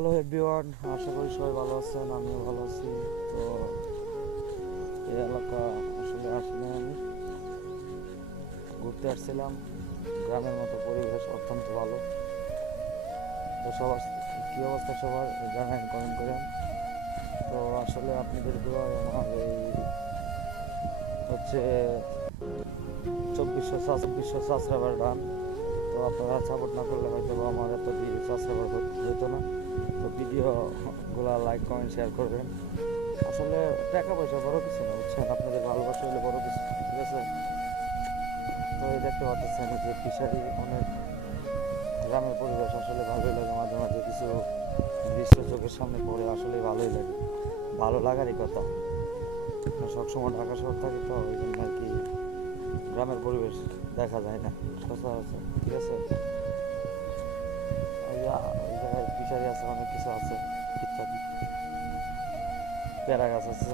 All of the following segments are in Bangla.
হ্যালো এভরিওয়ান, আশা করি সবাই ভালো আছেন, আমিও ভালো আছি। তো এই এলাকা আসলে আসলে আমি ঘুরতে আসছিলাম। গ্রামের মতো পরিবেশ অত্যন্ত ভালো। তো সবার কী অবস্থা সবার জানান কমেন্ট করেন। তো আসলে আপনাদের আমার এই হচ্ছে চব্বিশশো চব্বিশশো সাবস্ক্রাইবার ডান। তো আপনারা সাপোর্ট না করলে হয়তো আমার এত সাবস্ক্রাইবার হতো না। তো ভিডিওগুলো লাইক কমেন্ট শেয়ার করবেন। আসলে টাকা পয়সা বড় কিছু না, বুঝছেন? আপনাদের ভালোবাসা হলে বড় কিছু, ঠিক আছে? তো এই দেখতে পাচ্ছেন যে ফিশারি অনেক গ্রামের পরিবেশ আসলে ভালোই লাগে, মাঝে মাঝে কিছু দৃশ্য চোখের সামনে পড়ে আসলে ভালোই লাগে। ভালো লাগারই কথা। সবসময় ঢাকা শহর থাকি তো, ওই জন্য আর কি গ্রামের পরিবেশ দেখা যায় না, সচরাচর, ঠিক আছে? ওই জায়গায় ফিশারি আছে, অনেক কিছু আছে, ইত্যাদি। প্যারা গাছ আছে।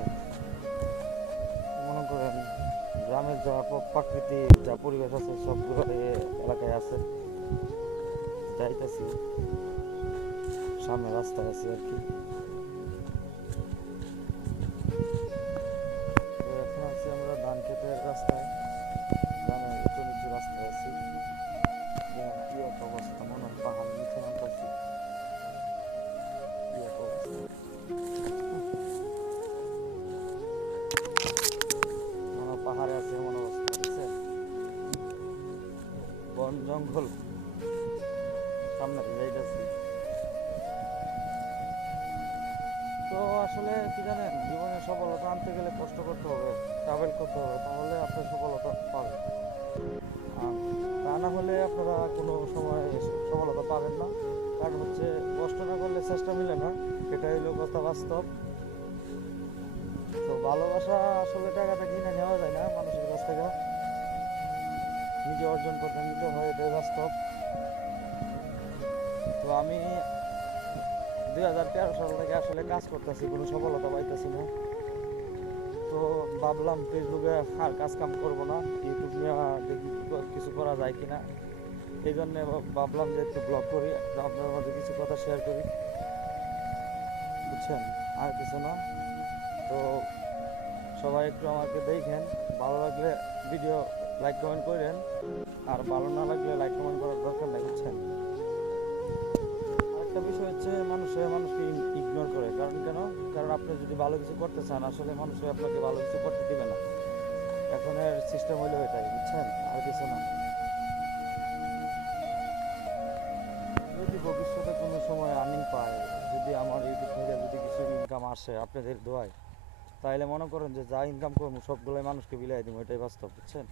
মনে করেন গ্রামের যা প্রাকৃতিক যা পরিবেশ আছে, সবগুলো এলাকায় আছে। যাইতেছি। সামনে রাস্তায় আছে আর কি। জঙ্গল। সামনে যাইতেছি তো আসলে কি জানেন জীবনে সফলতা আনতে গেলে কষ্ট করতে হবে ট্রাভেল করতে হবে, তাহলে আপনি সফলতা পাবেন। তা না হলে আপনারা কোনো সময় সফলতা পাবেন না। কারণ হচ্ছে কষ্ট না করলে চেষ্টা মিলে না। সেটাই হলো কথা বাস্তব। তো ভালোবাসা আসলে টাকাটা কিনে নেওয়া যায় না মানুষের কাছ থেকে। নিজে অর্জন করতে নিতে হয়, এটাই বাস্তব। তো আমি দুই হাজার তেরো সাল থেকে আসলে কাজ করতেছি, কোনো সফলতা পাইতেছি না। তো ভাবলাম, ফেসবুকে আর কাজ কাম করব না, ইউটিউব নিয়ে দেখি কিছু করা যায় কিনা। এই জন্যে ভাবলাম যে একটু ব্লগ করি আপনার মধ্যে কিছু কথা শেয়ার করি। বুঝছেন? আর কিছু না। তো সবাই একটু আমাকে দেখেন, ভালো লাগলে ভিডিও লাইক কমেন্ট করেন। আর ভালো না লাগলে লাইক কমেন্ট করার দরকার নেই, বুঝছেন? আরেকটা বিষয় হচ্ছে, মানুষে মানুষকে ইগনোর করে। কারণ কেন? কারণ আপনি যদি ভালো কিছু করতে চান, আসলে মানুষে আপনাকে ভালো কিছু করতে দিবে না। এখনের সিস্টেম হইল এটাই, বুঝছেন? আর কিছু না। যদি ভবিষ্যতে কোনো সময় আর্নিং পায়, যদি আমার ইউটিউব থেকে যদি কিছু ইনকাম আসে আপনাদের দোয়ায় তাহলে মনে করেন যে যা ইনকাম করব, সবগুলোই মানুষকে বিলাই দিব, এটাই বাস্তব, বুঝছেন?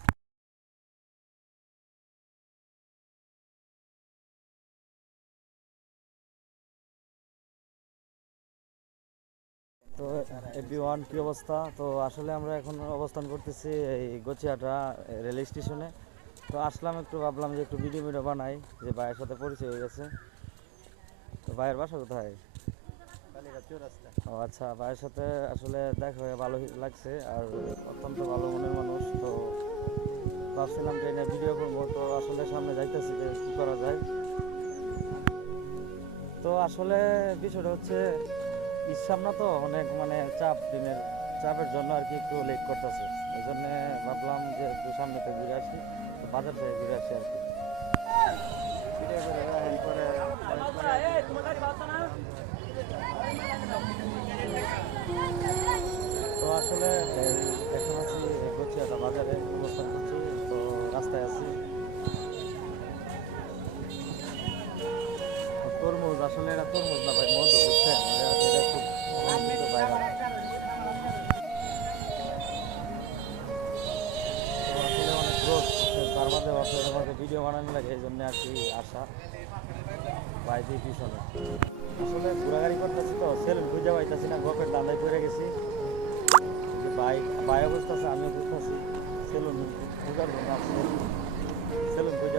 তো এভরিওয়ান কি অবস্থা? তো আসলে আমরা এখন অবস্থান করতেছি এই গছিয়াটা রেল স্টেশনে তো আসলাম একটু, ভাবলাম যে একটু ভিডিও ভিডিও বানাই, যে ভাইয়ের সাথে পরিচয় হয়ে গেছে। তো ভাইয়ের বাসা কোথায়? ও আচ্ছা ভাইয়ের সাথে আসলে দেখা হয়ে ভালো লাগছে, আর অত্যন্ত ভালো মনের মানুষ, তো ভাবছিলাম এনে ভিডিও করব। তো আসলে সামনে যাইতেছি যে কী করা যায়। তো আসলে বিষয়টা হচ্ছে তো অনেক মানে চাপ দিনের, চাপের জন্য আর কি একটু লেট করতেছে। ওই জন্য ভাবলাম যে একটু সামনে ঘুরে আসি বাজার থেকে ঘুরে আসি আর কি। তো আসলে এখন আছি গছিয়াটা বাজারে, অবস্থান করছি, তো রাস্তায় আছি। তরমুজ, আসলে এটা তরমুজ না মাঝে আপনাদের ভিডিও বানানো লাগে, এই জন্য আর কি আসা বাইরে পিছনে আসলে ঘোরাঘুরি করতেছি তো, সেলুন খুঁজে পাইতেছি না, গপের দান্দায় পড়ে গেছি। বাইক বাইরে বসতেছে আমিও বুঝতেছি সেলুন খুঁজার জন্য সেলুন খুঁজে